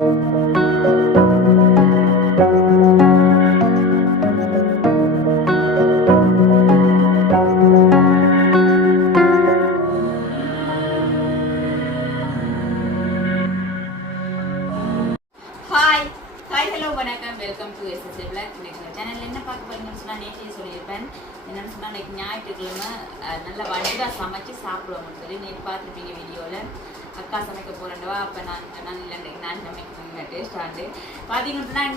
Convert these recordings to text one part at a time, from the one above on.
Música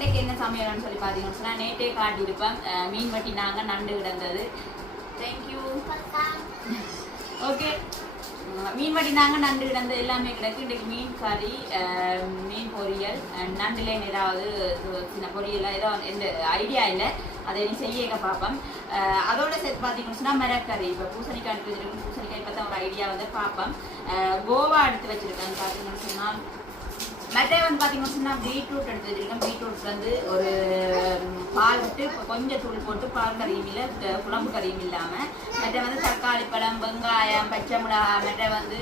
இன்றைக்கு என்ன சமையல்னு சொல்லி பார்த்தீங்கன்னு சொன்னால் நேற்றே காட்டியிருப்பேன் மீன் வட்டி நாங்கள் நண்டு கிடந்தது. தேங்க்யூ ஓகே மீன் வட்டி நாங்கள் நண்டு கிடந்தது. எல்லாமே கிடக்கு. இன்றைக்கு மீன் கறி மீன் பொரியல் நண்டுல ஏதாவது சின்ன பொரியல் ஏதோ எந்த ஐடியா இல்லை. அதை நீ செய்ய பார்ப்போம். அதோட சேர்த்து பார்த்தீங்கன்னு சொன்னால் மரக்கறி. இப்போ பூசணிக்காய் எடுத்து வச்சிருக்கேன் பூசணிக்காய் பார்த்தா ஒரு ஐடியா வந்து பார்ப்போம். கோவா எடுத்து வச்சிருக்கேன் பார்த்தீங்கன்னு சொன்னால் மற்ற வந்து பார்த்தீங்கன்னா சொன்னால் பீட்ரூட் எடுத்து வச்சிருக்கேன் பீட்ரூட் வந்து ஒரு பால் விட்டு கொஞ்சம் தூள் போட்டு பால் கறியும் இல்லை குழம்பு கறியும் இல்லாமல் மற்ற வந்து தக்காளி பழம் வெங்காயம் பச்சை மிளகாய் மற்ற வந்து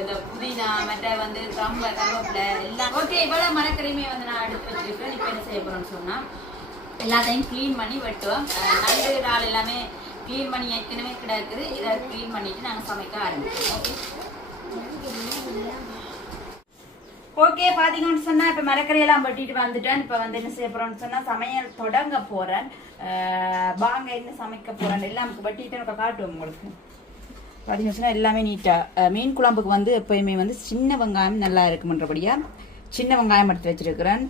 இந்த புதினா மற்ற வந்து கம்ப கருவேப்பிலை எல்லாம் ஓகே இவ்வளோ மரக்கறியுமே வந்து நான் எடுத்து வச்சுருக்கேன். இப்போ என்ன செய்ய போகிறேன்னு சொன்னால் எல்லாத்தையும் க்ளீன் பண்ணி வெட்டுவோம். நல்ல நண்டு இறால் எல்லாமே க்ளீன் பண்ணி ஏற்கனவே கிடக்குது. இதை க்ளீன் பண்ணிவிட்டு நாங்கள் சமைக்க ஆரம்பிச்சோம் ஓகே? ஓகே பாத்தீங்கன்னு சொன்னா இப்ப மரக்கறியெல்லாம் வெட்டிட்டு வந்துட்டேன். இப்ப வந்து என்ன செய்ய போறோம்னு சொன்னா சமையல் தொடங்க போறேன். பாங்க வாங்க என்ன சமைக்க போறேன் எல்லாம் வெட்டிட்டு காட்டுவோம் உங்களுக்கு. பாத்தீங்கன்னு சொன்னால் எல்லாமே நீட்டா மீன் குழம்புக்கு வந்து எப்பயுமே வந்து சின்ன வெங்காயம் நல்லா இருக்குமன்றபடியா சின்ன வெங்காயம் எடுத்து வச்சிருக்கிறேன்.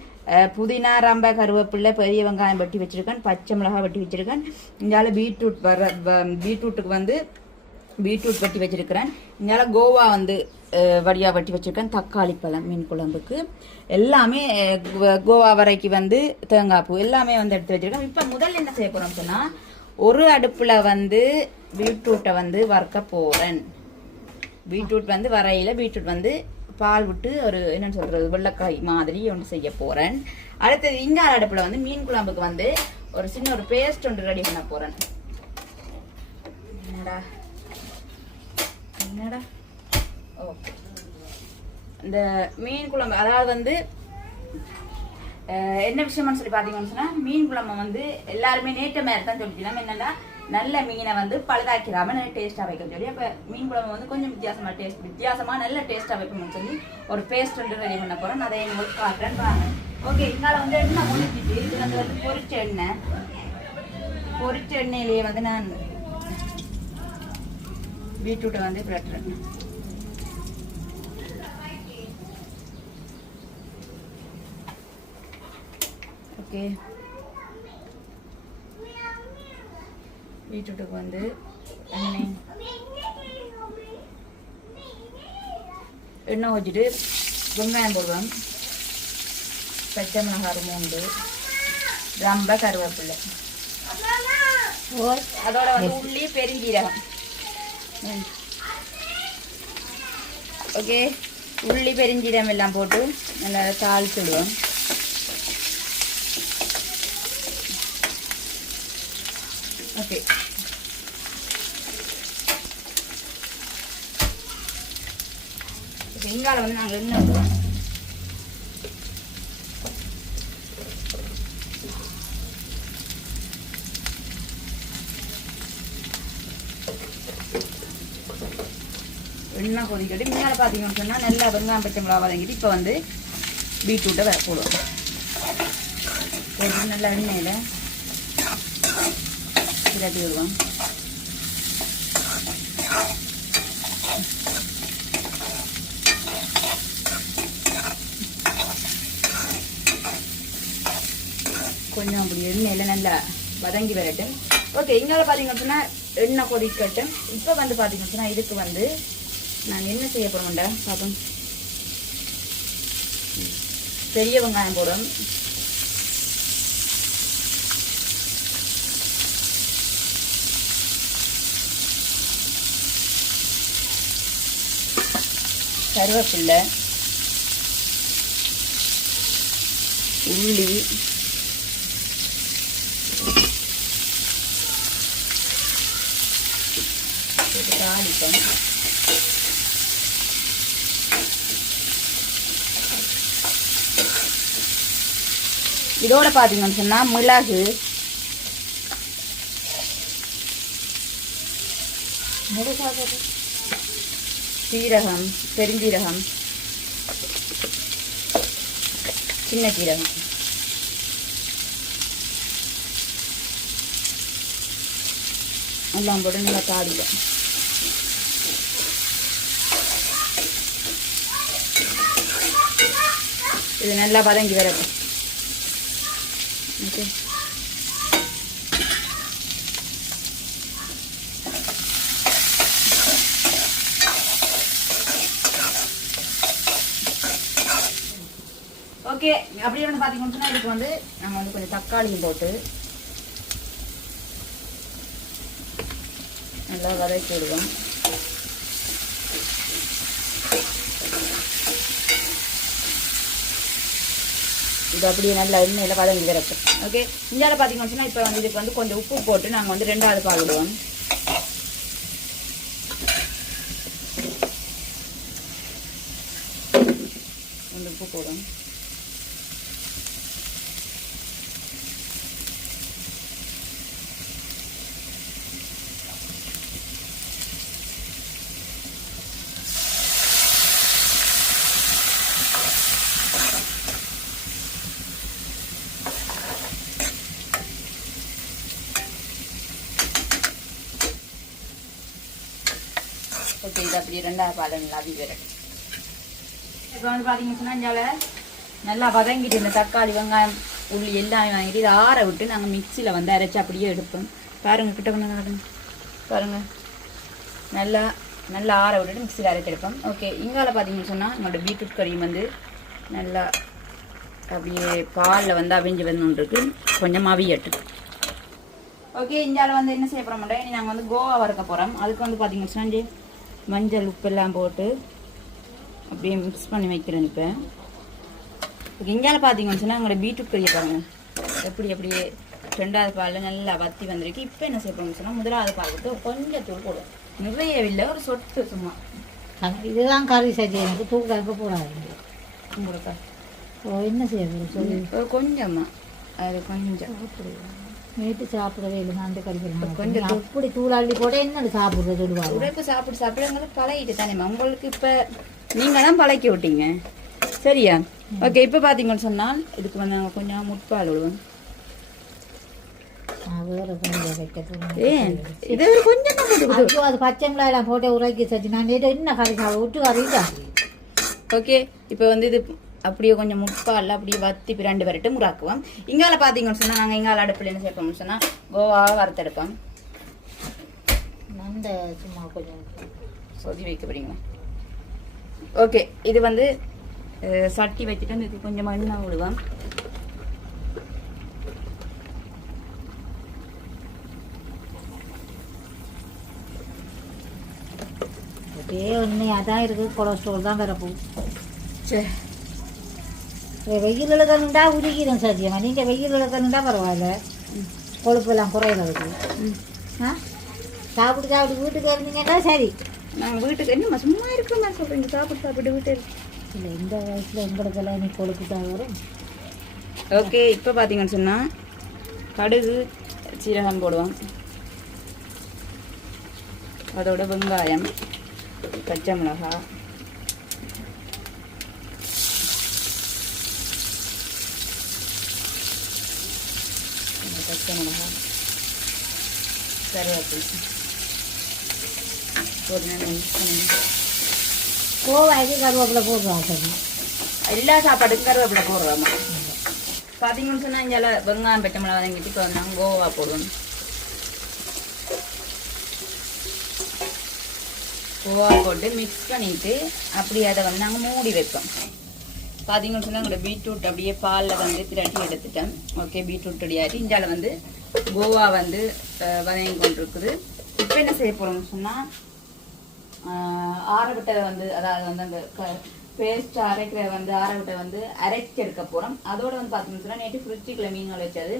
புதினா ரம்ப கருவேப்பிள்ளை பெரிய வெங்காயம் வெட்டி வச்சிருக்கேன். பச்சை மிளகாய் வெட்டி வச்சிருக்கேன். இங்கால பீட்ரூட் வர பீட்ரூட்டுக்கு வந்து பீட்ரூட் வெட்டி வச்சிருக்கிறேன். இங்கால கோவா வந்து அஹ், வடியா வெட்டி வச்சிருக்கேன். தக்காளி பழம் மீன் குழம்புக்கு. எல்லாமே கோவா வரைக்கு வந்து தேங்காய் பூ எல்லாமே வந்து எடுத்து வச்சிருக்கேன். இப்போ முதல்ல என்ன செய்ய போறோம்னு சொன்னா ஒரு அடுப்புல வந்து பீட்ரூட்டை வந்து வறுக்க போறேன். பீட்ரூட் வந்து வரையில பீட்ரூட் வந்து பால் விட்டு ஒரு என்னன்னு சொல்றது வெள்ளக்காய் மாதிரி ஒன்று செய்ய போறேன். அடுத்தது இங்கால அடுப்புல வந்து மீன் குழம்புக்கு வந்து ஒரு சின்ன ஒரு பேஸ்ட் ஒன்று ரெடி பண்ண போறேன். என்னடா? என்னடா? ஓகே. இந்த மீன் குழம்பு அதாவது வந்து என்ன விஷயம்னு சொல்லி பார்த்தீங்கன்னு சொன்னா மீன் குழம்பு வந்து எல்லாருமே நேற்ற மாதிரி தான் சொல்லிக்கலாம் என்னன்னா நல்ல மீனை வந்து பழுதாக்கிறாம நல்ல டேஸ்ட்டாக வைக்க சொல்லி. அப்போ மீன் குழம்பு வந்து கொஞ்சம் வித்தியாசமா டேஸ்ட் வித்தியாசமா நல்ல டேஸ்ட்டாக வைக்கணும்னு சொல்லி ஒரு பேஸ்ட் வந்து ரெடி பண்ண போறேன். அதை உங்களுக்கு காட்டுறேன். பாருங்க. ஓகே இங்கால வந்து எண்ணெய் முடிஞ்சிட்டு இது வந்து வந்து பொரிச்ச எண்ணெய். பொரிச்ச எண்ணெயிலேயே வந்து நான் பீட்ரூட்டை வந்து பிரட்டுறேன். ஓகே. பீட்ரூட்டுக்கு வந்து எண்ணெய். எண்ணெய் வச்சுட்டு வெங்காயம் போடுவேன். பச்சை மிளகாய் மூண்டு ரொம்ப கருவேப்பிலை. அதோட வந்து உள்ளி பெருஞ்சீரகம். ம். ஓகே. உள்ளி பெருஞ்சீரம் எல்லாம் போட்டு நல்லா தாளிச்சு விடுவோம் ஓகே வெங்காயம் வந்து நாங்கள் என்ன எண்ணெய் கொதிக்கட்டு முன்னால் பார்த்தீங்கன்னு சொன்னால் நல்லா வெங்காயம் பச்சை மிளகா வதங்கிட்டு இப்போ வந்து பீட்ரூட்டை வர போடுவோம். போட்டு நல்லா எண்ணெயில் பிரட்டி விடுவோம். கொஞ்சம் அப்படி எண்ணெயில் நல்லா வதங்கி வரட்டும். ஓகே இங்கால பார்த்தீங்க அப்படின்னா எண்ணெய் கொதிக்கட்டும். இப்போ வந்து பார்த்தீங்க அப்படின்னா இதுக்கு வந்து நான் என்ன செய்ய போகிறோம்டா பார்ப்போம் பெரிய வெங்காயம் போடுறோம். கருவேப்பில்லை. உள்ளி போட்டு இதோட பார்த்தீங்கன்னு சொன்னால் மிளகு. சீரகம் பெருஞ்சீரகம். சின்ன சீரகம். எல்லாம் போட்டு நல்லா தாடிடும் இது நல்லா வதங்கி வரட்டும். ஓகே ஓகே அப்படியே வந்து பார்த்தீங்கன்னா இதுக்கு வந்து நம்ம வந்து கொஞ்சம் தக்காளியும் போட்டு நல்லா வதக்கி விடுவோம். இது அப்படியே நல்லா எண்ணெயில் வதங்கி கிடக்கும். ஓகே இந்தியாவில் பார்த்தீங்கன்னு சொன்னால் இப்போ வந்து இதுக்கு வந்து கொஞ்சம் உப்பு போட்டு நாங்கள் வந்து ரெண்டாவது பால் விடுவோம் கொஞ்சம் உப்பு போடும் அப்படியே ரெண்டாவது பால் நல்லா அவி வரட்டும் இப்போ வந்து பார்த்தீங்கன்னு சொன்னால் நல்லா வதங்கிட்டு இந்த தக்காளி வெங்காயம் உள்ளி எல்லாமே வாங்கிட்டு இதை ஆற விட்டு நாங்கள் மிக்சியில் வந்து அரைச்சி அப்படியே எடுப்போம். பாருங்க கிட்ட வந்து காட்டுங்க. பாருங்க. நல்லா நல்லா ஆற விட்டுட்டு மிக்சியில் அரைச்சி எடுப்போம். ஓகே இங்கால பார்த்தீங்கன்னு சொன்னால் எங்களோட பீட்ரூட் கறியும் வந்து நல்லா அப்படியே பாலில் வந்து அவிஞ்சு வந்துருக்கு கொஞ்சம் அவியட்டும். ஓகே இந்தியாவில் வந்து என்ன செய்ய போகிறோம் இனி நாங்கள் வந்து கோவா வறுக்க போகிறோம் அதுக்கு வந்து பார்த்தீங்கன்னு சொன்னா இங்கே மஞ்சள் உப்பெல்லாம் போட்டு அப்படியே மிக்ஸ் பண்ணி வைக்கிறேன் இப்போ. இந்தியாவில் பார்த்தீங்கன்னு சொன்னால் எங்களோட பீட்ரூட் கறியை பாருங்க. எப்படி அப்படியே ரெண்டாவது பாலில் நல்லா வத்தி வந்திருக்கு. இப்போ என்ன செய்ய போகிறோம்னு சொன்னால் முதலாவது பால் விட்டு கொஞ்சம் தூள் போடுவோம். நிறைய இல்லை ஒரு சொட்டு சும்மா. இதுதான் கறி செஞ்சு எனக்கு தூக்கம் இருக்க போடாது. உங்களுக்கு என்ன செய்யறது? சொல்லி. ஒரு கொஞ்சமா. அது கொஞ்சம். நேற்று சாப்பிடவே இல்லை. நண்டு கறிக்கிறேன் கொஞ்சம் அப்படி தூளாளி போட என்ன சாப்பிடுறது சொல்லுவாங்க. உழைப்பு சாப்பிட்டு சாப்பிட்டு எங்களுக்கு பழகிட்டு தானே உங்களுக்கு இப்போ நீங்கள் தான் பழக்கி விட்டீங்க. சரியா? ஓகே இப்போ பார்த்தீங்கன்னு சொன்னால் இதுக்கு வந்து நாங்கள் கொஞ்சம் முட்பால் விடுவோம். நான் இது கொஞ்சம் போட்டு கொடு. ஐயோ அது பச்சை மிளகாய் போட்டு உரைக்கி செஞ்சு நான் என்ன கறி சாப்பிட விட்டு கறி தான் ஓகே இப்போ வந்து இது அப்படியே கொஞ்சம் முட்பால் அப்படியே வத்தி பிரண்டு வரட்டு முறாக்குவோம். இங்கால பார்த்தீங்கன்னு சொன்னால் நாங்கள் இங்கால அடுப்பில் என்ன சேர்ப்போம்னு சொன்னால் கோவாவை வறுத்தெடுப்போம். நண்டை சும்மா கொஞ்சம் சொதி வைக்க போறீங்களா ஓகே இது வந்து சட்டி வச்சுட்டு இதுக்கு கொஞ்சம் எண்ணெய் விடுவோம் அப்படியே உண்மையாக தான் இருக்குது கொலஸ்ட்ரால் தான் வரப்போகுது சரி வெயில் இழுக்கணுண்டா உருகிடும் சத்தியமா. நீங்கள் வெயில் இழுக்கணுண்டா பரவாயில்ல. கொழுப்பெல்லாம் குறையிறதுக்கு. ம் ஆ? சாப்பிட்டு சாப்பிட்டு வீட்டுக்கு இருந்தீங்கன்னா சரி. நாங்கள் வீட்டுக்கு என்னம்மா சும்மா இருக்கிற மாதிரி சொல்கிறீங்க சாப்பிட்டு சாப்பிட்டு வீட்டு இல்லை இந்த வயசில் எங்களுக்கெல்லாம் நீ கொழுப்பு தான் வரும். ஓகே இப்போ பார்த்தீங்கன்னு சொன்னால் கடுகு சீரகம் போடுவோம். அதோட வெங்காயம் பச்சை மிளகாய் இந்த பச்சை மிளகாய் கருவேப்பிலை போட்டு நல்லா mix பண்ணி கோவாய்க்கு கருவேப்பிலை சரி. எல்லா சாப்பாட்டுக்கும் கருவேப்பிலை போடுறோமா பார்த்தீங்கன்னு சொன்னால் இங்கே வெங்காயம் பச்சை மிளகாய் வதங்கிட்டு இப்போ வந்து நாங்கள் கோவா போடுவோம் கோவா போட்டு மிக்ஸ் பண்ணிட்டு அப்படியே அதை வந்து நாங்கள் மூடி வைப்போம். பார்த்தீங்கன்னு சொன்னால் எங்களோட பீட்ரூட் அப்படியே பாலில் வந்து திரட்டி எடுத்துட்டேன். ஓகே பீட்ரூட் ரெடியாகிட்டு இந்தியாவில் வந்து கோவா வந்து வதங்கி கொண்டிருக்குது. இப்போ என்ன செய்ய போகிறோம்னு சொன்னால் ஆரவிட்டதை வந்து அதாவது வந்து அந்த பேஸ்ட் அரைக்கிற வந்து ஆரவிட்டை வந்து அரைச்சி எடுக்க போகிறோம் அதோட வந்து பார்த்தீங்கன்னு சொன்னால் நேற்று ஃப்ரிட்ஜுக்குள்ள மீன்கள் வச்சது.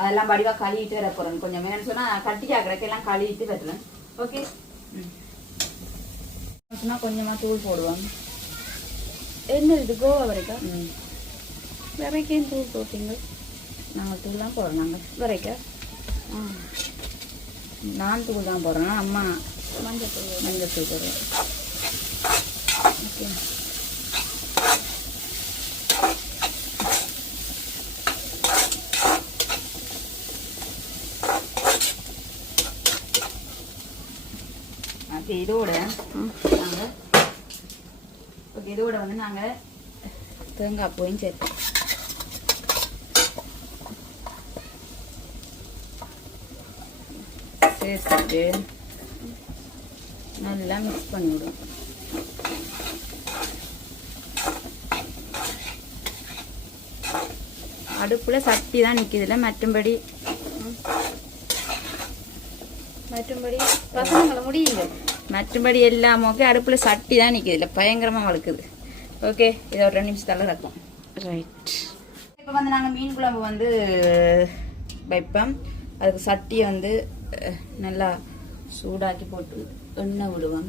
அதெல்லாம் வடிவாக கழுவிட்டு வர போகிறோம் கொஞ்சம் என்னன்னு சொன்னால் கட்டியாக கிடக்கெல்லாம் கழுவிட்டு வெட்டுறேன் ஓகே ம். சொன்னால் கொஞ்சமாக தூள் போடுவோம். என்ன இது கோவா வரைக்கும் ம் வரைக்கும் தூள் போட்டீங்க நாங்கள் தூள் தான் போடுறோம் நாங்கள் வரைக்க நான் தூள் தான் போடுறோம் அம்மா மஞ்சள் தூள் மஞ்சள் தூள் போடுறோம் ஓகே இதோட இதோட வந்து நாங்கள் தேங்காய் போய் சேர்த்தோம். சேர்த்துட்டு நல்லா மிக்ஸ் பண்ணிவிடும் அடுப்பில் சட்டி தான் நிற்கிதுல மற்றும்படி? மற்றும்படி பசங்களை முடியுங்க மற்றும்படி எல்லாம் ஓகே அடுப்பில் சட்டி தான் நிற்கிதுல பயங்கரமாக வளர்க்குது ஓகே இதை ஒரு ரெண்டு நிமிஷத்தால இருக்கும் ரைட் இப்போ வந்து நாங்கள் மீன் குழம்பு வந்து வைப்போம். அதுக்கு சட்டியை வந்து நல்லா சூடாக்கி போட்டு எண்ணெய் விடுவோம்.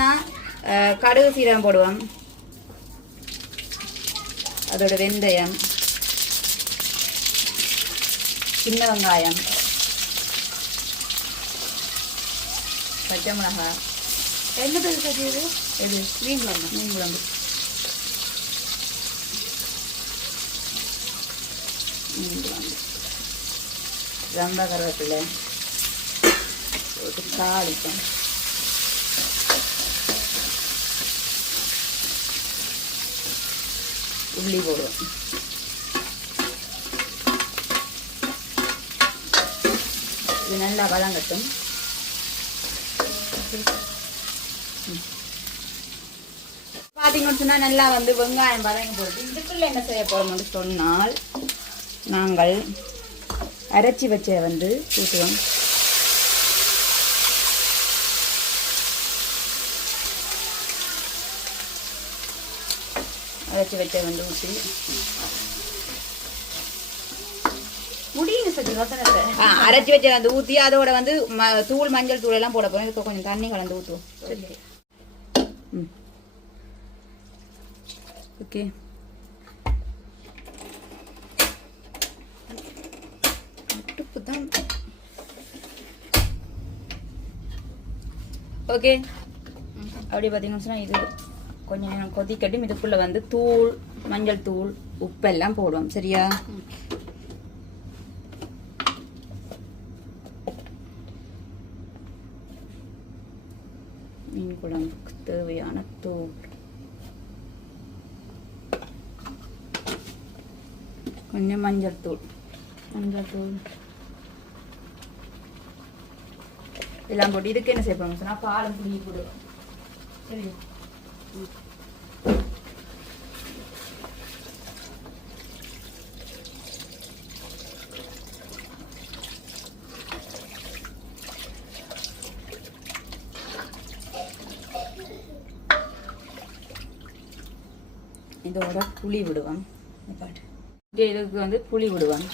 நான் கடுகு சீரகம் போடுவோம். அதோட வெந்தயம் சின்ன வெங்காயம் பச்சை மிளகாய் என்ன பேர் இது எது மீன் குழம்பு மீன் குழம்பு மீன் குழம்பு ரொம்ப கருவேப்பிலை. போட்டு தாளிப்பேன் உள்ளி போடுவோம். இது நல்லா வதங்கட்டும். பார்த்தீங்கன்னு சொன்னால் நல்லா வந்து வெங்காயம் வதங்கி போடுது. இதுக்குள்ளே என்ன செய்ய போகிறோம்னு சொன்னால் நாங்கள் அரைச்சி வச்ச வந்து ஊற்றுவோம் அரைச்சி வச்ச வந்து ஊற்றி அரைச்சி வச்ச அந்த ஊற்றி அதோட வந்து தூள் மஞ்சள் தூள் எல்லாம் போட போகிறோம் இதுக்கு கொஞ்சம் தண்ணி கலந்து ஊற்றுவோம் ம். ஓகே. தான் ஓகே. அப்படி பார்த்தீங்கன்னு இது. கொஞ்சம் நேரம் கொதிக்கட்டும். இதுக்குள்ளே வந்து தூள் மஞ்சள் தூள் உப்பெல்லாம் போடுவோம். சரியா? மீன் குழம்புக்கு தேவையான தூள். கொஞ்சம் மஞ்சள் தூள். மஞ்சள் தூள். எல்லாம் போட்டு இதுக்கு என்ன செய்யணும் சொன்னா பாலம் புளி போடுவோம். சரி இதோட புளி விடுவோம். இதுக்கு வந்து புளி விடுவோம்.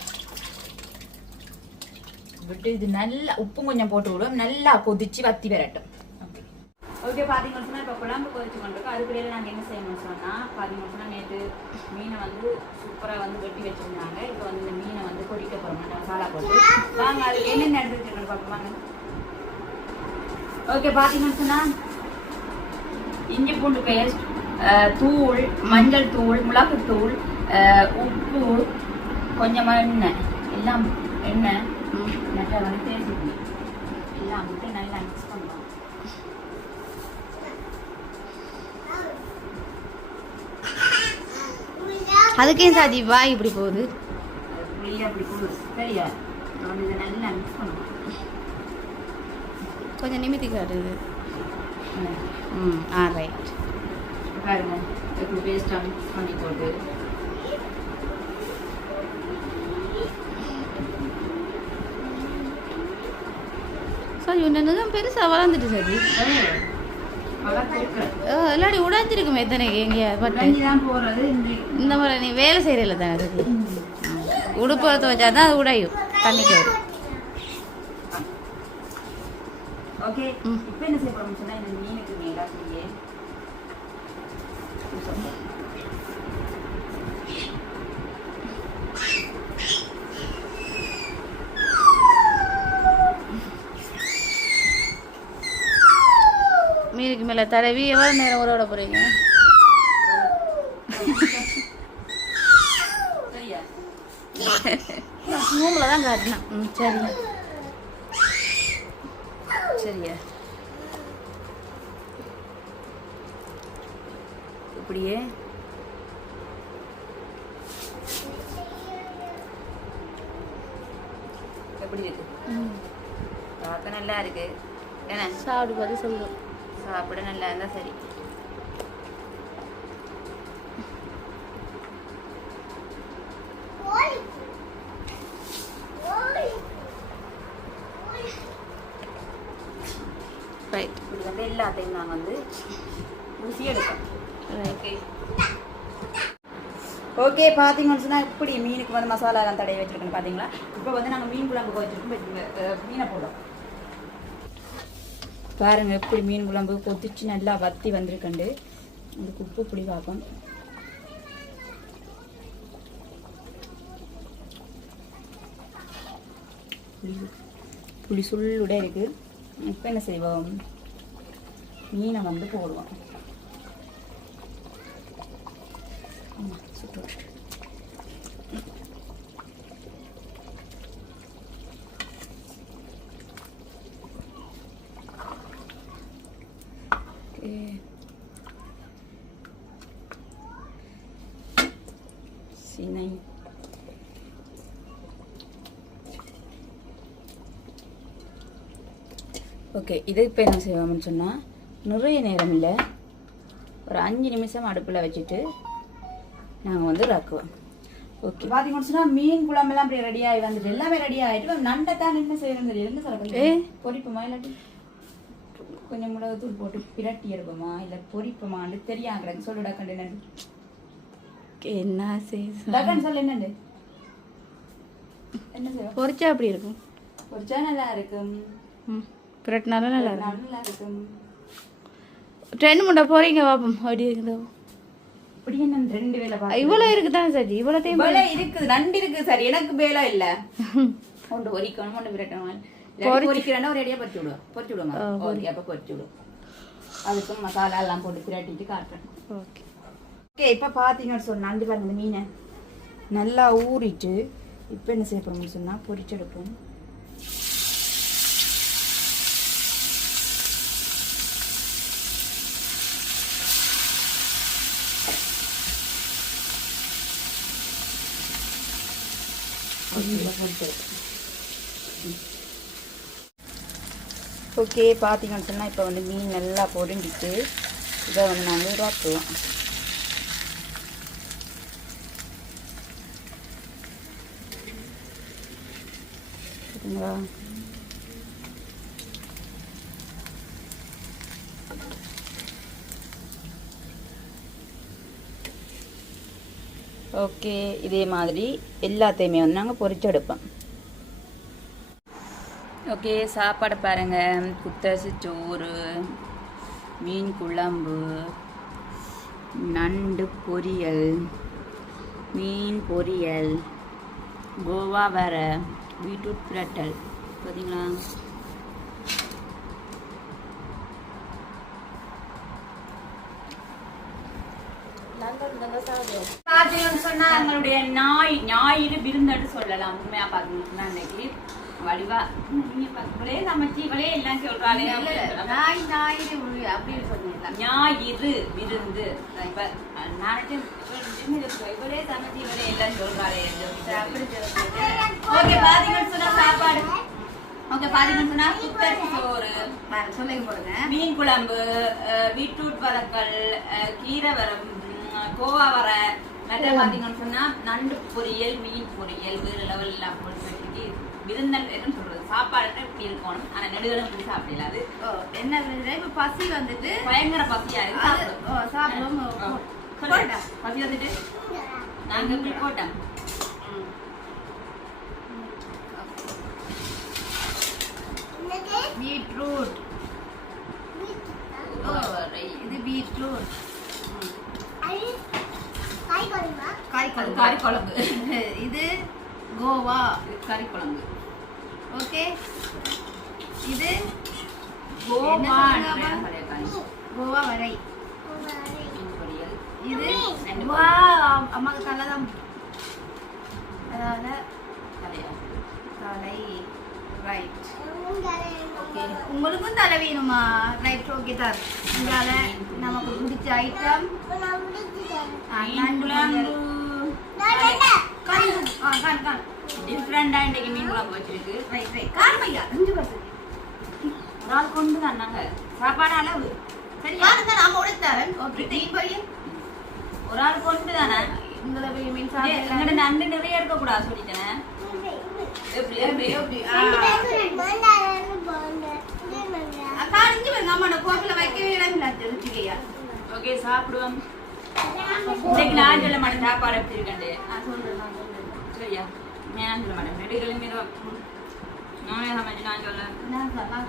விட்டு இது நல்லா உப்பு கொஞ்சம் போட்டு விடுவோம். நல்லா கொதிச்சு வத்தி வரட்டும். ஓகே பாதி பார்த்தீங்கன்னு இப்போ குழம்பு கொதிச்சு கொண்டிருக்கோம். அதுக்குள்ளே நாங்கள் என்ன செய்யணும்னு சொன்னால் பாதி சொன்னால் நேற்று மீனை வந்து சூப்பராக வந்து வெட்டி வச்சுருந்தாங்க. இப்போ வந்து இந்த மீனை வந்து கொதிக்க போகிறோம் மசாலா போட்டு. வாங்க அதுக்கு என்னென்ன எடுத்து வச்சுருக்கோம் பார்ப்போம். ஓகே பார்த்தீங்கன்னு சொன்னால் இஞ்சி பூண்டு பேஸ்ட் தூள் மஞ்சள் தூள் மிளகு தூள் உப்பு கொஞ்சமாக எண்ணெய். எல்லாம் எண்ணெய். நல்லா வந்து தேசிக்கணும் எல்லாம் விட்டு நல்லா மிக்ஸ் பண்ணுவோம் அதுக்கே சாதி வாய் இப்படி போகுது. கொஞ்சம் நிமித்தி காட்டுது ம். ஆ ரைட் பாருங்க. இப்படி பேஸ்ட்டாக மிக்ஸ் பண்ணி போட்டு. சாரி உன்னதான் பெருசாக வளர்ந்துட்டு சரி இல்லாடி உடைஞ்சிருக்குமே எத்தனை எங்கேயாவது பட்டு? இந்த முறை நீ வேலை செய்கிறல தானே அதுக்கு? உடுப்பு எடுத்து வச்சா தான் அது உடையும் தண்ணிக்கு வரும். ஓகே. இப்போ என்ன செய்ய போறோம்னு சொன்னா இந்த மீனுக்கு நேரா செய்ய மீனுக்கு மேலே தடவி எவ்வளோ நேரம் ஊற விட போகிறீங்க ரூமில் தான் காட்டினேன் ம் சரிங்க. சரியா இப்படியே. எப்படி இருக்கு? பார்க்க நல்லா இருக்கு. என்ன? சாப்பிட்டு பார்த்து சொல்லுவோம் சாப்பிட நல்லா இருந்தா சரி. ரைட் இப்படி வந்து எல்லாத்தையும் நாங்கள் வந்து ருசி எடுப்போம் ஓகே ஓகே பார்த்தீங்கன்னு சொன்னால் இப்படி மீனுக்கு வந்து மசாலா எல்லாம் தடவி வச்சிருக்கேன் பார்த்தீங்களா இப்போ வந்து நாங்கள் மீன் குழம்புக்கு வச்சிருக்கோம் மீனை போடுறோம். பாருங்க எப்படி மீன் குழம்பு கொதிச்சு நல்லா வத்தி வந்திருக்கண்டு. இதுக்கு உப்பு புளி பார்ப்போம் புளி புளி சுள்ளுட இருக்கு. இப்போ என்ன செய்வோம்? மீனை வந்து போடுவோம். ஆமா, சுட்டு விட்டுட்டு. ஓகே சினை ஓகே இது இப்போ என்ன செய்வோம்னு சொன்னால் நிறைய நேரம் இல்லை. ஒரு அஞ்சு நிமிஷம் அடுப்பில் வச்சுட்டு நாங்கள் வந்து ரக்குவோம் ஓகே. பார்த்தீங்கன்னு மீன் குழம்பெல்லாம் அப்படியே ரெடி ஆகி வந்துட்டு எல்லாமே ரெடி ஆகிட்டு நண்டை தான் என்ன செய்யணும் என்ன சொல்ல. பொரிப்போமா இல்லாட்டி? கொஞ்சம் மிளகு தூள் போட்டு பிரட்டி எடுப்போமா? இல்லை பொரிப்போமான்னு தெரியாங்க சொல்லுடா கண்டு என்னன்னு. என்ன செய்ய சொல்லு என்னண்டு என்ன செய்வோம் பொரிச்சா அப்படி இருக்கும்? பொரிச்சா நல்லா இருக்கும். ம். பிரட்டினாலும் நல்லா இருக்கும். ரெண்டு முட்டை போறீங்க பாப்போம். அப்படி இருக்குதோ? இப்படி என்ன ரெண்டு வேலை பார்த்து இவ்வளோ இருக்குதான் சரி? இவ்வளோ டைம் வேலை இருக்குது நண்டு இருக்குது சார். எனக்கு வேலை இல்ல. ஒன்று பொரிக்கணும் ஒன்று விரட்டணும். பொரிக்கிறேன்னா ஒரு அடியா பொரிச்சு விடுவோம். பொரிச்சு விடுங்க ஓகே அப்போ பொரிச்சு விடுவோம். அதுக்கும் மசாலா எல்லாம் போட்டு பிரட்டிட்டு காட்டுறேன். ஓகே. ஓகே இப்போ பார்த்தீங்கன்னு சொன்ன நண்டு பாருங்க மீனை. நல்லா ஊறிட்டு இப்போ என்ன செய்ய போறோம்னு சொன்னால் பொரிச்செடுப்போம் ஓகே பார்த்தீங்கன்னு சொன்னால் இப்போ வந்து மீன் நல்லா பொருண்டிட்டு இதை வந்து நாங்கள் ராக்குவோம் சரிங்களா ஓகே இதே மாதிரி எல்லாத்தையுமே வந்து நாங்கள் பொறிச்செடுப்போம் ஓகே சாப்பாடு பாருங்கள் குத்தரிசி சோறு மீன் குழம்பு நண்டு பொரியல் மீன் பொரியல் கோவா வர பீட்ரூட் பிரட்டல். பார்த்தீங்களா நம்மளுடைய நாய் ஞாயிறு விருந்தன்னு சொல்லலாம். உண்மையா பார்த்தீங்கன்னா இன்னைக்கு வடிவா. நீங்க பார்க்கலே சமைச்சு இவளே எல்லாம் சொல்றாளே நாய் ஞாயிறு அப்படின்னு சொன்னீங்களா ஞாயிறு விருந்து. நாளைக்கு இவளே சமைச்சு இவளே எல்லாம் சொல்றாளே ஓகே பாத்தீங்கன்னு சொன்னா சாப்பாடு. ஓகே பாத்தீங்கன்னு குக்கர் சோறு. சொல்லுங்க போடுங்க மீன் குழம்பு பீட்ரூட் வதக்கல் கீரை வரம் கோவா வர நிறைய பாத்தீங்கன்னு சொன்னா நண்டு பொரியல் மீன் பொரியல் வேறு லெவல் எல்லாம் போட்டு விருந்தன் என்ன சொல்றது. சாப்பாடு இப்படி இருக்கணும் ஆனா நெடுகளும் புதுசா அப்படி இல்லாது என்ன இப்ப பசி வந்துட்டு பயங்கர பசியா இருக்கு. சாப்பிடும். பசி வந்துட்டு? நாங்க இப்படி போட்டேன் பீட்ரூட். இது பீட்ரூட். கறி குழம்பு இது கோவா கறி குழம்பு ஓகே? இது கோவா கோவா வரை இது வா அம்மாக்கு தலை தான். அதாவது கறியா தலை. ரைட் ஓகே உங்களுக்கும் தலை வேணுமா ரைட் ஓகே தான் இதால நமக்கு பிடிச்ச ஐட்டம் மீன் குழம்பு டிஃப்ரெண்டா இன்னைக்கு மீன் குழம்பு வச்சிருக்கு ரைட் கார்மையா ஒரு ஆள் கொண்டு தான் சாப்பாடு அளவு சரியா பாருங்க நாம உடைத்தாரன் ஓகே டீ பையன் ஒரு ஆள் கொண்டு தானே உங்களை மீன் சாப்பிடலாம் நண்டு நிறைய எடுக்க கூடாது சொல்லிட்டேன் எப்படி எப்படி எப்படி? இங்க பாருங்க அம்மா நான் கோப்பில வைக்கவே இடம் இல்லை ருச்சிகையா ஓகே சாப்பிடுவோம். இன்னைக்கு நான் சொல்ல மாட்டேன் சாப்பாடு எப்படி இருக்கண்டு நான் சொல்றேன். நான் சரியா? நான் சொல்ல மாட்டேன் ரெண்டு கிழமை நானே சமைச்சு நான் சொல்ல நான் சொல்றேன் நான்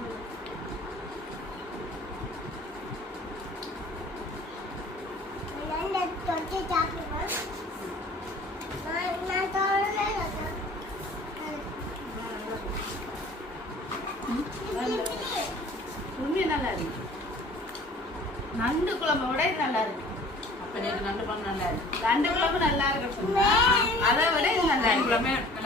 சொல்றேன் உண்மையா நல்லா இருக்கு நண்டு குழம்பை விட இது நல்லா இருக்கு அப்ப நேற்று நண்டு குழம்பு நல்லா இருக்கு நண்டு குழம்பு நல்லா இருக்கு. அதை விட இது நல்லா இருக்கு குழம்பே இருக்கு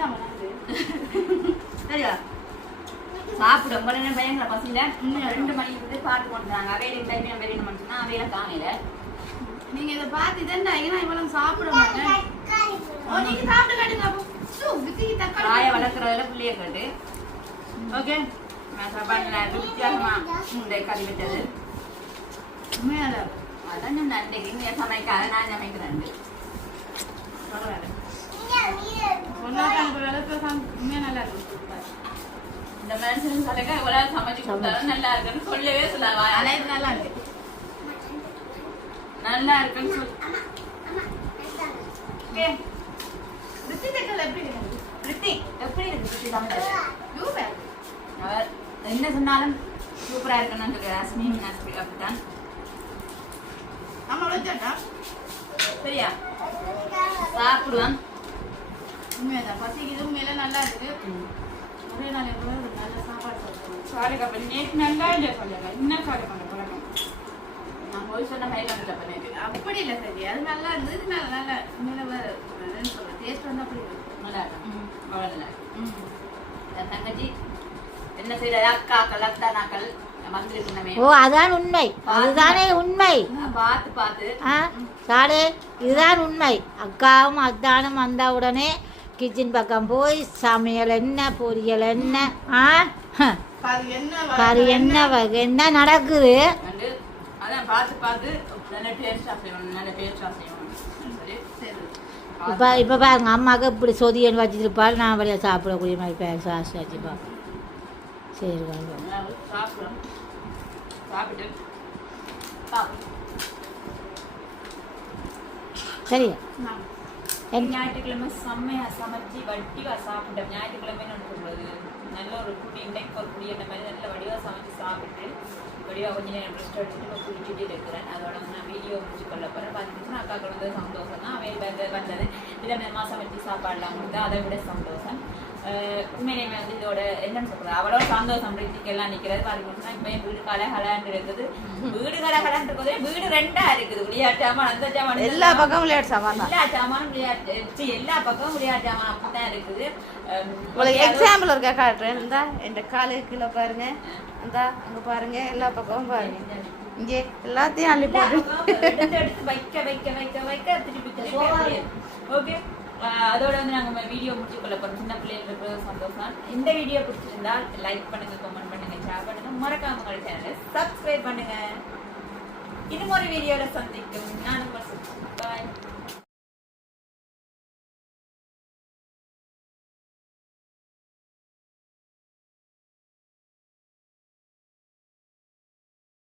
நம்ம நண்டு சரியா? சாப்பிட உங்களை என்ன பயங்கர பசியில இன்னும் ரெண்டு மணிக்கு வந்து பாட்டு கொண்டுறாங்க அவையில இந்த டைம் வெளியே மட்டும்னா அவையில காணையில நீங்க இதை பார்த்து இதண்டா? ஏன்னா இவ்வளவு சாப்பிட மாட்டேன். நீங்க சாப்பிட்டு காட்டுங்க. காய வளர்க்குறதுல புள்ளிய கட்டு. ஓகே? நான் சாப்பாடு வித்தியாசமா இந்த கறி வச்சது உண்மையா நல்லா இருக்கு. அதான் நான் அன்றைக்கு நீ சமைக்காத நான் சமைக்கிறேன். சொன்னாதான் ஒரு அளவுக்கு உண்மையா நல்லா இருக்கு. இந்த மனுஷன் சமைக்க இவ்வளவு சமைச்சு கொடுத்தாலும் நல்லா இருக்குன்னு சொல்லவே சொல்லாவா ஆனா இது நல்லா இருக்கு நல்லா இருக்குன்னு ஓகே எப்படி இருக்கு பிரித்தி எப்படி இருக்கு பிரித்தி சமைச்சது சூப்பர். அவர் என்ன சொன்னாலும் சூப்பரா இருக்குன்னு சொல்லி அஸ்மின் அஸ்மி அப்படித்தான். நம்ம சரியா? சாப்பிடுவான் உண்மையாதான் பசிக்குது. உண்மையில நல்லா இருக்கு சாரி கப்பல் நேற்று நல்லா இல்லை சொல்லுங்க இன்னும் சாரி பண்ண பழக்கம் நான் போய் சொன்ன மாதிரி கண்டிப்பா நேற்று அப்படி இல்லை சரி அது நல்லா இருந்தது இது நல்லா நல்லா உண்மையில வேற என்ன சொல்ற டேஸ்ட் வந்து அப்படி இருக்கு நல்லா இருக்கும் அவ்வளோ நல்லா இருக்கும் ம். என் தங்கச்சி என்ன செய்யற அக்காக்கள் அத்தானாக்கள் வந்திருக்கணுமே ஓ அதான் உண்மை. அதுதானே உண்மை. பார்த்து பார்த்து. ஆ இதுதான் உண்மை. அக்காவும் அத்தானும் வந்த உடனே கிச்சன் பக்கம் போய் சமையல் என்ன பொரியல் என்ன ஆ? கறி என்ன வகை என்ன? நடக்குது? இப்போ இப்போ பாருங்க அம்மாவுக்கு இப்படி சொதியன் வச்சுருப்பாள் நான் வழியாக சாப்பிடக்கூடிய மாதிரி பேர் சாஸ் வச்சுப்பா சரி வாங்க சரியா? ஞாயிற்றுக்கிழமை செம்மையா சமைச்சு வட்டிவா சாப்பிட்டேன் ஞாயிற்றுக்கிழமை நான் சொல்றது. நல்ல ஒரு குடி இன்னைக்கு ஒரு குடி என்ன மாதிரி நல்ல வடிவா சமைச்சு சாப்பிட்டு வடிவா கொஞ்சம் நேரம் ரெஸ்ட் எடுத்துட்டு இப்போ இருக்கிறேன். அதோட வந்து நான் வீடியோ முடிச்சு கொள்ள போறேன். பார்த்துட்டு அக்கா வந்து சந்தோஷம் தான் அவையில் வந்தது. இதை நேரமாக சமைச்சு சாப்பாடெலாம் கொடுத்தா அதை விட சந்தோஷம். அஹ் உண்மையிலேயே வந்து இதோட என்னன்னு சொல்றது? அவ்வளோ சந்தோஷம் பிரீத்திக்கு எல்லாம் நிக்கிறது. பாத்தீங்கன்னா இப்போ என் வீடு கலை கலாண்டு இருக்குது. வீடு கலை கலாண்டு இருக்குது வீடு ரெண்டா இருக்குது. விளையாட்டாம அந்த ஜாமான் எல்லா. பக்கம் விளையாட்டு சாமான் எல்லா ஜாமானும் விளையாட்டு எல்லா பக்கமும் விளையாட்டு ஜாமான் அப்படித்தான் இருக்குது. உங்களுக்கு எக்ஸாம்பிள் இருக்கா காட்டுறேன். இந்தா என் காலு கீழே பாருங்க. இந்தா அங்க பாருங்க. எல்லா பக்கமும் பாருங்க. இங்கே எல்லாத்தையும் அள்ளி போட்டு. எடுத்து எடுத்து வைக்க வைக்க வைக்க வைக்க திருப்பி திருப்பி ஓகே? அதோட வந்து நாங்கள் வீடியோ முடிச்சு கொள்ள போகிறோம் சின்ன பிள்ளைகளுக்கு சந்தோஷம். இந்த வீடியோ பிடிச்சிருந்தால் லைக் பண்ணுங்க கமெண்ட் பண்ணுங்க ஷேர் பண்ணுங்க. மறக்காம உங்க சேனலை சப்ஸ்கிரைப் பண்ணுங்க. இன்னும் ஒரு வீடியோவில் சந்திக்கும். நான் பாய்